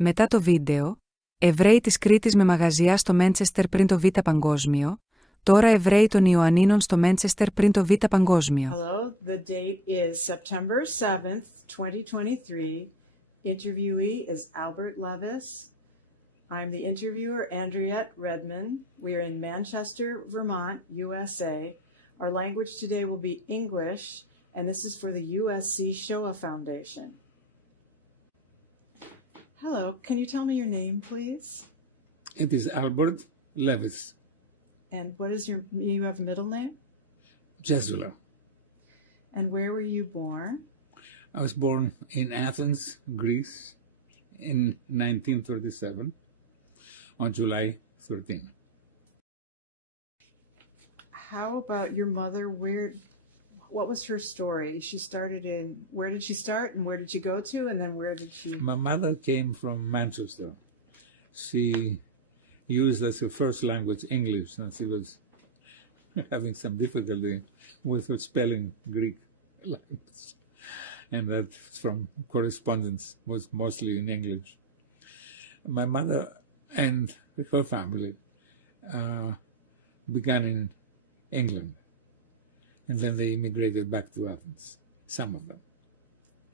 Μετά το βίντεο, Εβραίοι της Κρήτης με μαγαζιά στο Μέντσεστερ πριν το Β' Παγκόσμιο, τώρα Εβραίοι των Ιωαννίνων στο Μέντσεστερ πριν το Β' Παγκόσμιο. Hello, the date is September 7th, 2023. Interviewee is Albert Levis. I'm the interviewer, Andriette Redman. We are in Manchester, Vermont, USA. Our language today will be English, and this is for the USC Shoah Foundation. Hello, can you tell me your name, please? It is Albert Levis. And what is you have a middle name? Jesula. And where were you born? I was born in Athens, Greece, in 1937, on July 13. How about your mother? What was her story? Where did she start and where did she go to? And then where did she? My mother came from Manchester. She used as her first language English, and she was having some difficulty with her spelling Greek language. And that from correspondence was mostly in English. My mother and her family began in England, and then they immigrated back to Athens, some of them.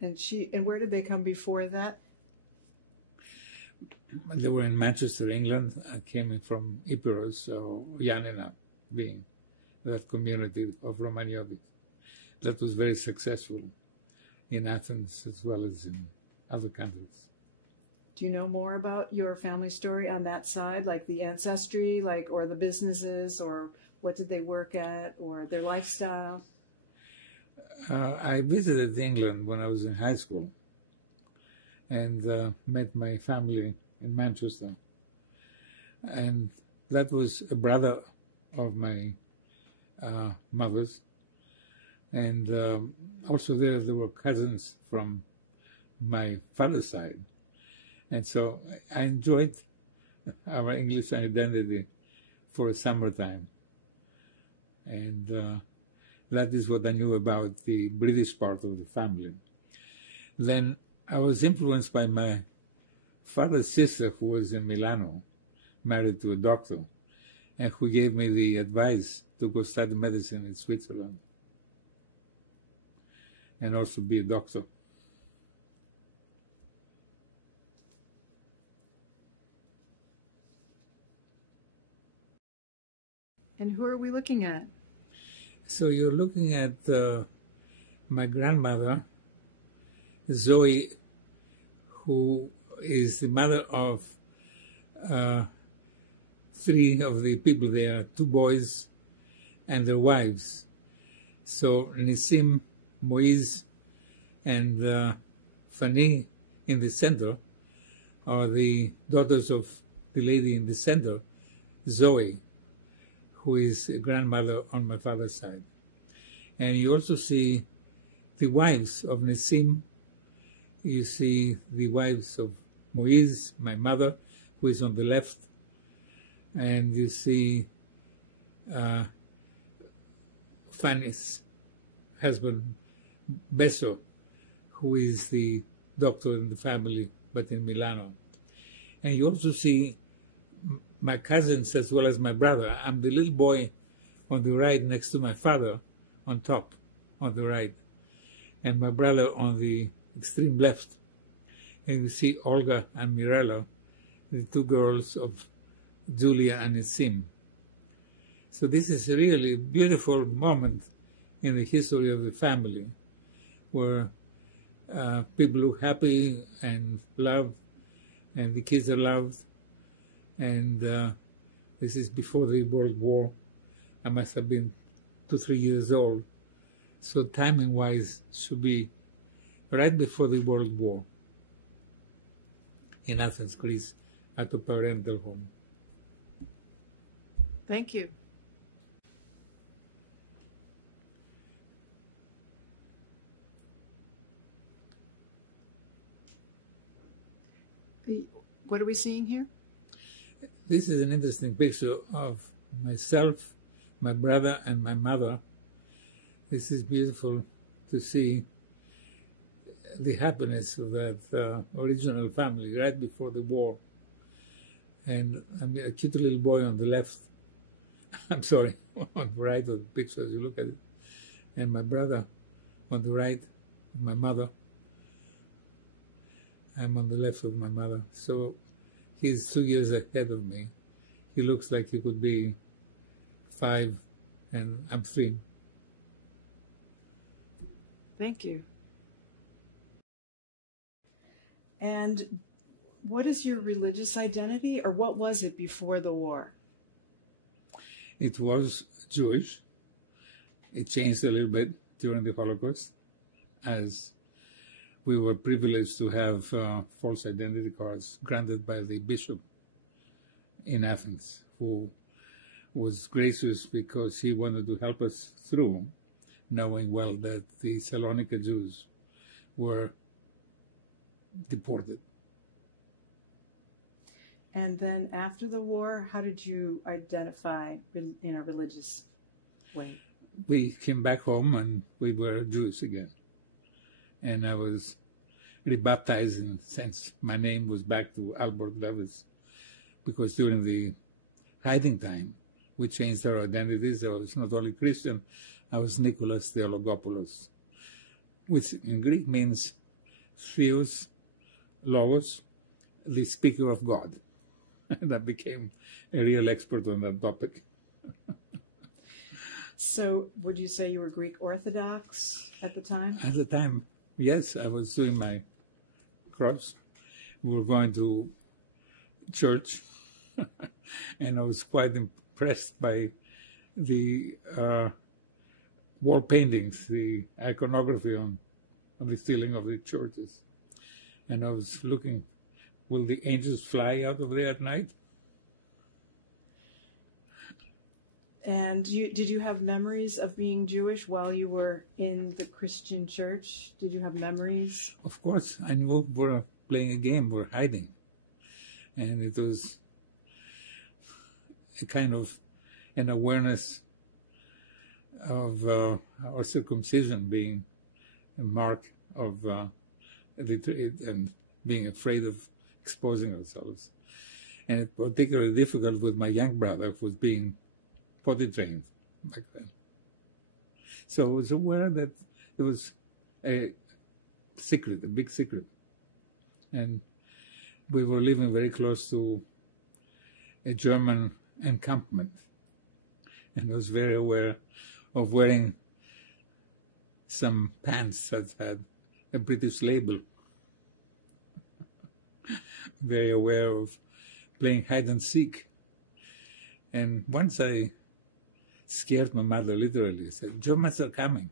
And where did they come before that? They were in Manchester, England. I came in from Epirus, so Iωαννίνων being that community of Romaniotis. That was very successful in Athens as well as in other countries. Do you know more about your family story on that side, like the ancestry, or the businesses, or what did they work at, or their lifestyle? I visited England when I was in high school and met my family in Manchester. And that was a brother of my mother's. And also there were cousins from my father's side. And so I enjoyed our English identity for summertime. And that is what I knew about the British part of the family. Then I was influenced by my father's sister, who was in Milano, married to a doctor, and who gave me the advice to go study medicine in Switzerland and also be a doctor. And who are we looking at? So you're looking at my grandmother, Zoe, who is the mother of three of the people there, two boys and their wives. So Nissim, Moise, and Fanny in the center are the daughters of the lady in the center, Zoe, who is a grandmother on my father's side. And you also see the wives of Nissim. You see the wives of Moise, my mother, who is on the left. And you see Fanny's husband, Besso, who is the doctor in the family, but in Milano. And you also see my cousins as well as my brother. I'm the little boy on the right next to my father on top, on the right, and my brother on the extreme left. And you see Olga and Mirella, the two girls of Julia and Nissim. So this is a really beautiful moment in the history of the family, where people look happy and loved, and the kids are loved. And this is before the World War. I must have been 2-3 years old. So timing-wise, should be right before the World War in Athens, Greece, at a parental home. Thank you. What are we seeing here? This is an interesting picture of myself, my brother, and my mother. This is beautiful to see the happiness of that original family right before the war. And I'm a cute little boy on the left. I'm sorry, on the right of the picture as you look at it. And my brother on the right, my mother. I'm on the left of my mother. So he's 2 years ahead of me. He looks like he could be 5 and I'm 3. Thank you. And what is your religious identity, or what was it before the war? It was Jewish. It changed a little bit during the Holocaust, as we were privileged to have false identity cards granted by the bishop in Athens, who was gracious because he wanted to help us through, knowing well that the Thessalonica Jews were deported. And then after the war, how did you identify in a religious way? We came back home and we were Jews again. And I was rebaptized in a sense. My name was back to Albert Levis, because during the hiding time, we changed our identities. I was not only Christian, I was Nicholas Theologopoulos, which in Greek means Theos, Logos, the speaker of God. And I became a real expert on that topic. So would you say you were Greek Orthodox at the time? At the time, yes, I was doing my cross. We were going to church, and I was quite impressed by the wall paintings, the iconography on the ceiling of the churches. And I was looking, will the angels fly out of there at night? And did you have memories of being Jewish while you were in the Christian church? Did you have memories? Of course. I knew we were playing a game, we were hiding. And it was a kind of an awareness of our circumcision being a mark of and being afraid of exposing ourselves. And it's particularly difficult with my young brother, who was being potty trained back then. So I was aware that it was a secret, a big secret. And we were living very close to a German encampment. And I was very aware of wearing some pants that had a British label. Very aware of playing hide and seek. And once I scared my mother literally. I said, Germans are coming.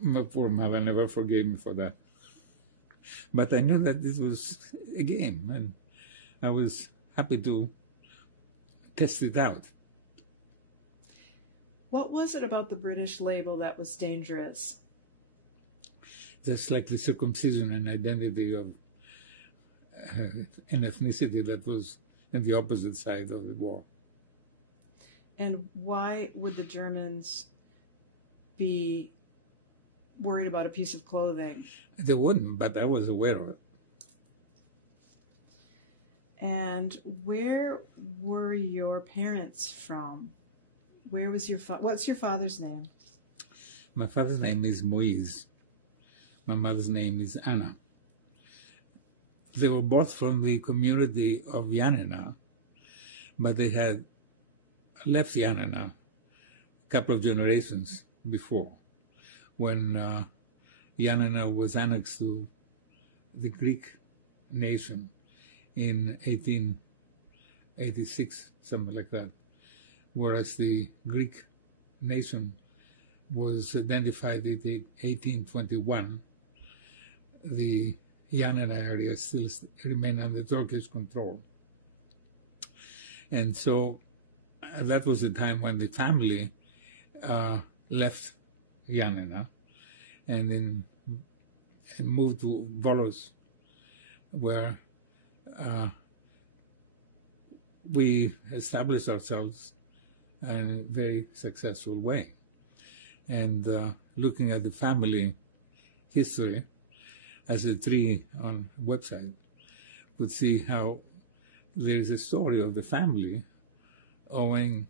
My poor mother never forgave me for that. But I knew that this was a game, and I was happy to test it out. What was it about the British label that was dangerous? Just like the circumcision and identity of an ethnicity that was in the opposite side of the war. And why would the Germans be worried about a piece of clothing? They wouldn't, but I was aware of it. And where were your parents from? Where was your what's your father's name? My father's name is Moise. My mother's name is Anna. They were both from the community of Yanina, but they had left Yanina a couple of generations before, when Yanina was annexed to the Greek nation in 1886, something like that, whereas the Greek nation was identified in 1821. The Yanina area still remained under Turkish control. And so that was the time when the family left Yanina and moved to Volos, where we established ourselves in a very successful way. And looking at the family history as a tree on a website, would see how there is a story of the family owning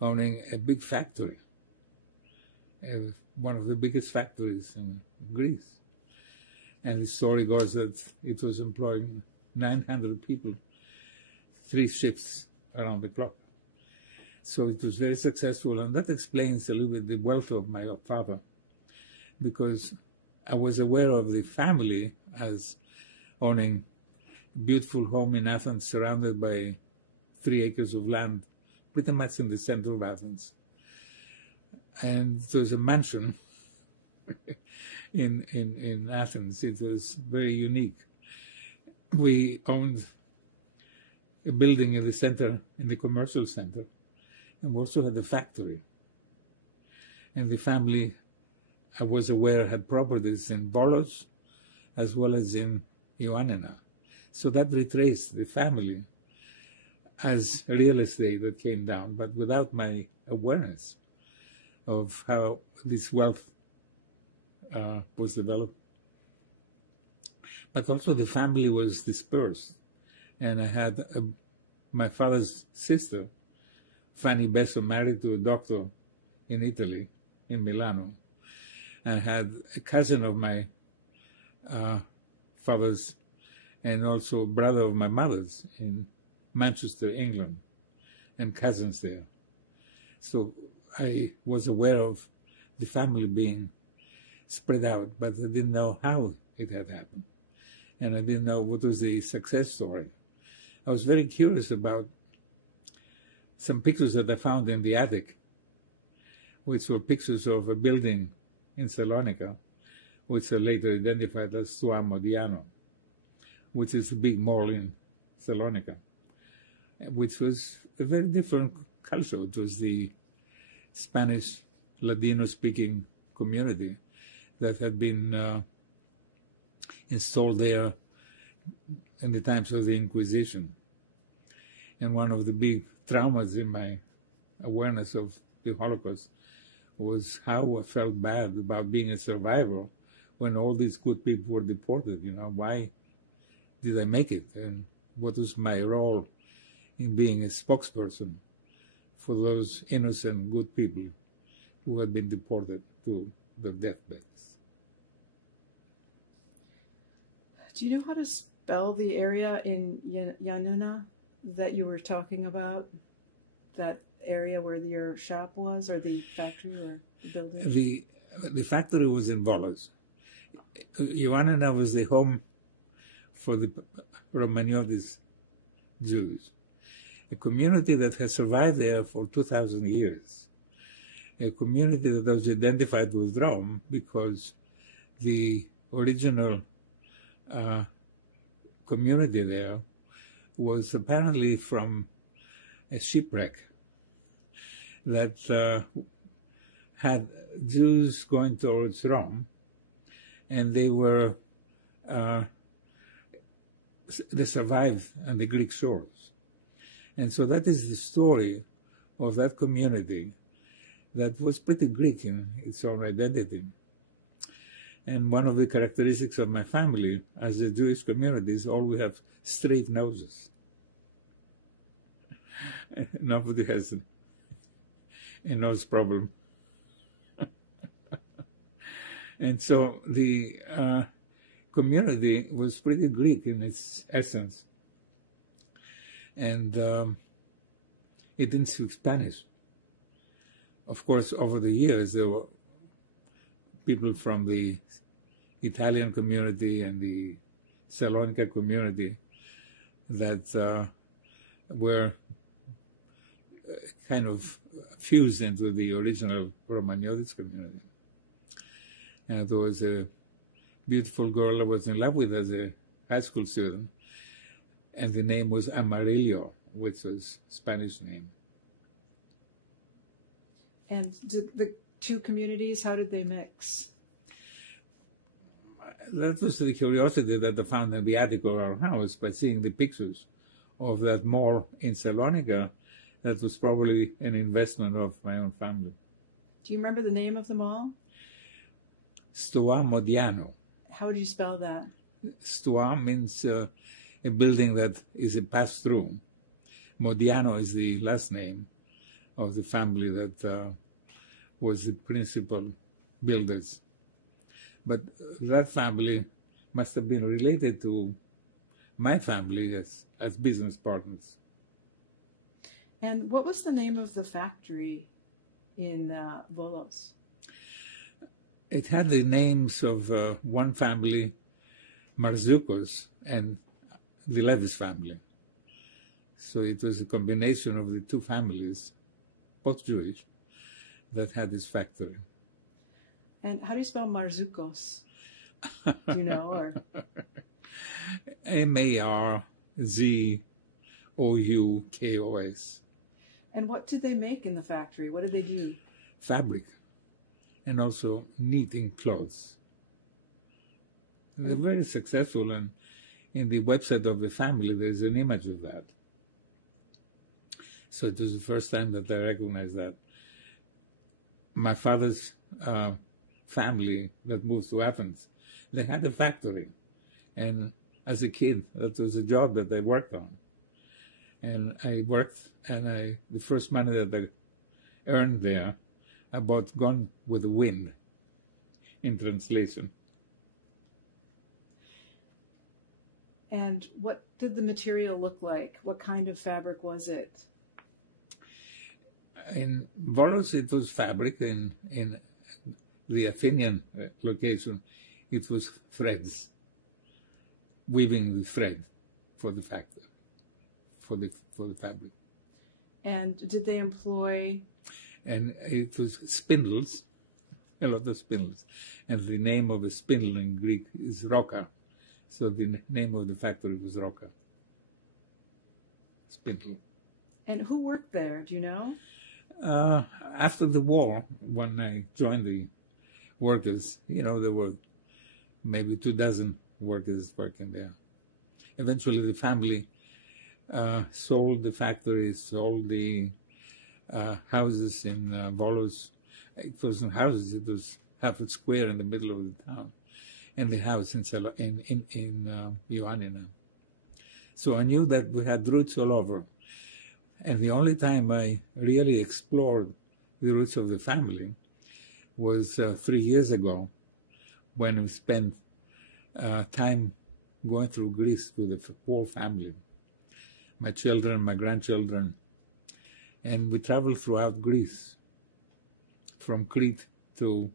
a big factory, one of the biggest factories in Greece. And the story goes that it was employing 900 people, 3 shifts around the clock. So it was very successful, and that explains a little bit the wealth of my father, because I was aware of the family as owning a beautiful home in Athens, surrounded by 3 acres of land, pretty much in the center of Athens. And there was a mansion in Athens. It was very unique. We owned a building in the center, in the commercial center, and we also had a factory. And the family, I was aware, had properties in Volos as well as in Ioannina. So that retraced the family as real estate that came down, but without my awareness of how this wealth was developed. But also the family was dispersed. And I had my father's sister, Fanny Besso, married to a doctor in Italy, in Milano. I had a cousin of my father's and also a brother of my mother's in Manchester, England, and cousins there. So I was aware of the family being spread out, but I didn't know how it had happened. And I didn't know what was the success story. I was very curious about some pictures that I found in the attic, which were pictures of a building in Salonika, which are later identified as Sua Modiano, which is a big mall in Salonika, which was a very different culture. It was the Spanish, Ladino-speaking community that had been installed there in the times of the Inquisition. And one of the big traumas in my awareness of the Holocaust was how I felt bad about being a survivor when all these good people were deported. You know, why did I make it? And what was my role in being a spokesperson for those innocent, good people who had been deported to their deathbeds? Do you know how to spell the area in Iωannina that you were talking about? That area where your shop was, or the factory, or the building? The factory was in Volos. Ioannina was the home for the Romaniotis Jews, a community that has survived there for 2,000 years, a community that was identified with Rome because the original community there was apparently from a shipwreck that had Jews going towards Rome, and they survived on the Greek shores. And so that is the story of that community that was pretty Greek in its own identity. And one of the characteristics of my family as a Jewish community is all we have straight noses. Nobody has a nose problem. And so the community was pretty Greek in its essence. And it didn't speak Spanish. Of course, over the years, there were people from the Italian community and the Salonika community that were kind of fused into the original Romaniotis community. And there was a beautiful girl I was in love with as a high school student, and the name was Amarillo, which was a Spanish name. And the two communities, how did they mix? That was the curiosity that I found in the attic of our house by seeing the pictures of that mall in Salonika. That was probably an investment of my own family. Do you remember the name of the mall? Stoa Modiano. How would you spell that? Stoa means a building that is a pass-through. Modiano is the last name of the family that was the principal builders. But that family must have been related to my family as business partners. And what was the name of the factory in Volos? It had the names of one family, Marzoukos, and the Levis family. So it was a combination of the two families, both Jewish, that had this factory. And how do you spell Marzoukos? Do you know? Or Marzukos. And what did they make in the factory? What did they do? Fabric, and also knitting clothes. They're very successful, and in the website of the family there's an image of that. So it was the first time that I recognized that. My father's family that moved to Athens, they had a factory, and as a kid that was a job that I worked on. And I worked, and the first money that I earned there, I bought Gone with the Wind, in translation. And what did the material look like? What kind of fabric was it? In Volos, it was fabric. In the Athenian location, it was threads, weaving the thread for the factory, for the fabric. And did they employ? And it was spindles, a lot of spindles. And the name of a spindle in Greek is roka. So the name of the factory was Roka. Spindle. And who worked there? Do you know? After the war, when I joined the workers, there were maybe 24 workers working there. Eventually, the family sold the factories, sold the houses in Volos. It wasn't houses; it was half a square in the middle of the town, and the house in Iωanνίνων. So I knew that we had roots all over. And the only time I really explored the roots of the family was 3 years ago, when we spent time going through Greece with the whole family, my children, my grandchildren, and we traveled throughout Greece, from Crete to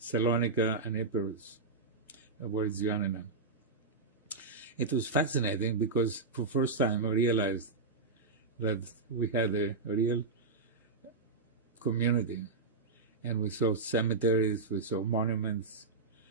Salonika and Epirus, where it's Iωanνίνων. It was fascinating because for the first time I realized that we had a real community, and we saw cemeteries, we saw monuments,